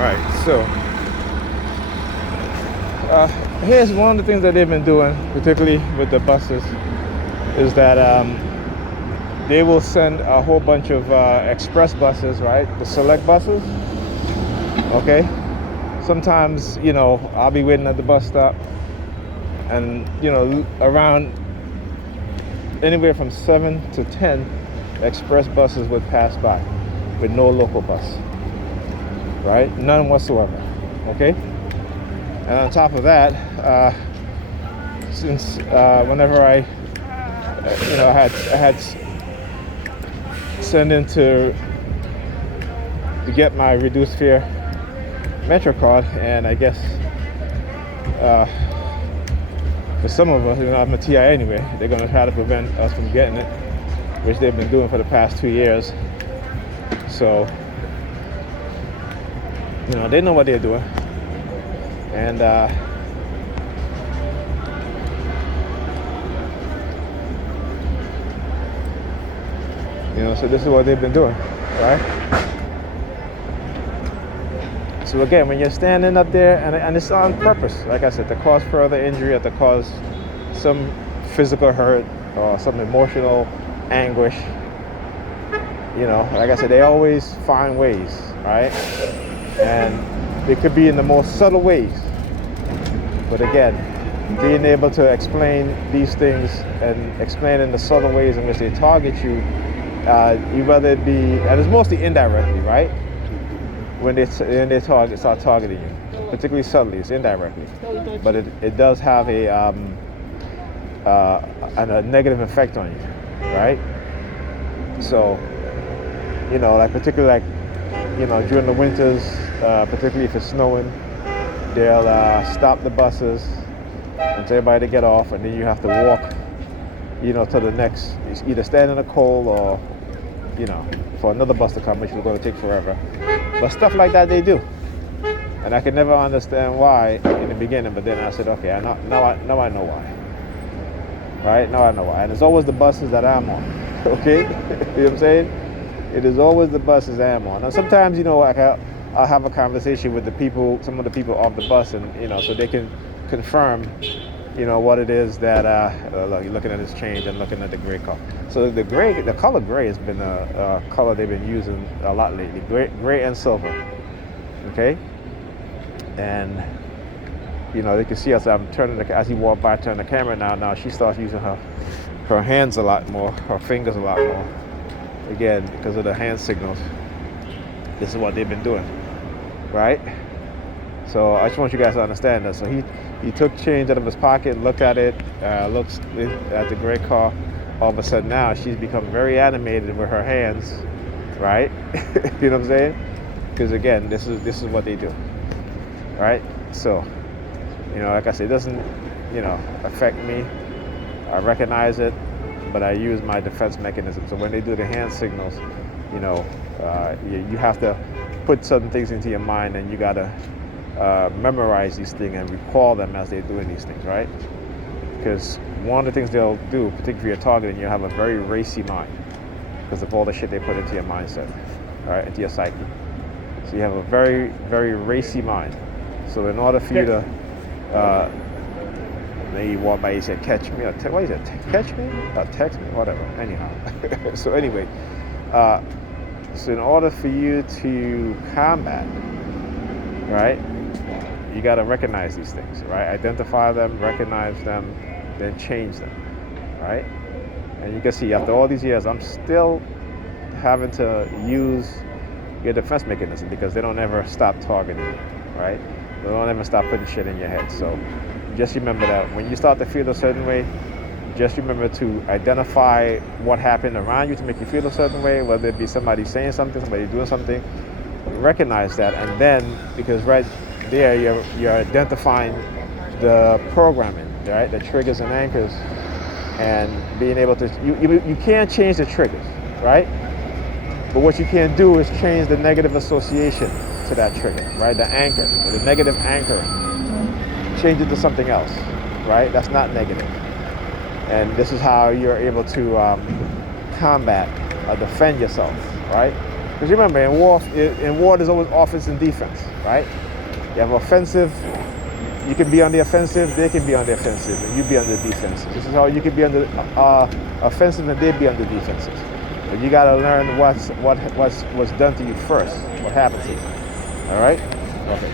right, so here's one of the things that they've been doing, particularly with the buses, is that they will send a whole bunch of express buses, right? The select buses, okay? Sometimes, I'll be waiting at the bus stop and, around anywhere from 7 to 10 express buses would pass by with no local bus, right? None whatsoever, okay? And on top of that, since whenever I had sent in to get my reduced fare Metro card, and I guess for some of us, I'm a TI anyway, they're going to try to prevent us from getting it, which they've been doing for the past 2 years. So, they know what they're doing. And so this is what they've been doing, right? So again, when you're standing up there, and it's on purpose, like I said, to cause further injury or to cause some physical hurt or some emotional anguish, like I said, they always find ways, right? And it could be in the most subtle ways. But again, being able to explain these things and explain in the subtle ways in which they target you, whether it be, and it's mostly indirectly, right? When they start targeting you, particularly subtly, it's indirectly, but it does have a negative effect on you, right? So, like particularly during the winters, particularly if it's snowing, they'll stop the buses and tell everybody to get off, and then you have to walk, to the next, either stand in the cold or, for another bus to come, which is going to take forever. But stuff like that they do, and I could never understand why in the beginning. But then I said, okay, now I know why. Right? Now I know why. And it's always the buses that I'm on. Okay, you know what I'm saying? It is always the buses I'm on. And sometimes, I'll have a conversation with some of the people off the bus, and so they can confirm, what it is that look, you're looking at this change and looking at the gray car. So the color gray has been a color they've been using a lot lately. Gray and silver. Okay, and they can see as I'm as he walked by, turn the camera now she starts using her hands a lot more, her fingers a lot more. Again, because of the hand signals. This is what they've been doing, right? So I just want you guys to understand that. So he took change out of his pocket, looked at it, looks at the gray car. All of a sudden now she's become very animated with her hands, right? You know what I'm saying? Because again, this is what they do, right? So, like I said, it doesn't, affect me. I recognize it, but I use my defense mechanism. So when they do the hand signals, you have to put certain things into your mind, and you gotta memorize these things and recall them as they're doing these things, right? Because one of the things they'll do, particularly if you're targeting, you have a very racy mind because of all the shit they put into your mindset, right, into your psyche. So you have a very, very racy mind. So in order for you to maybe walk by, you said, catch me, or what is it? Catch me? Or text me? Whatever. Anyhow. So anyway, so in order for you to combat, right, you got to recognize these things, right? Identify them, recognize them, then change them, right? And you can see after all these years, I'm still having to use your defense mechanism because they don't ever stop targeting you, right? They don't ever stop putting shit in your head. So just remember that when you start to feel a certain way, just remember to identify what happened around you to make you feel a certain way, whether it be somebody saying something, somebody doing something. Recognize that, and then, because right there you're identifying the programming, right, the triggers and anchors, and being able to, you can't change the triggers, right? But what you can do is change the negative association to that trigger, right? The anchor, the negative anchor, change it to something else, right? That's not negative. And this is how you're able to combat or defend yourself, right? Because remember, in war, there's always offense and defense, right? You have offensive. You can be on the offensive. They can be on the offensive, and you be on the defensive. This is how you can be on the offensive, and they be on the defensive. But you got to learn what's done to you first. What happened to you? All right. Okay.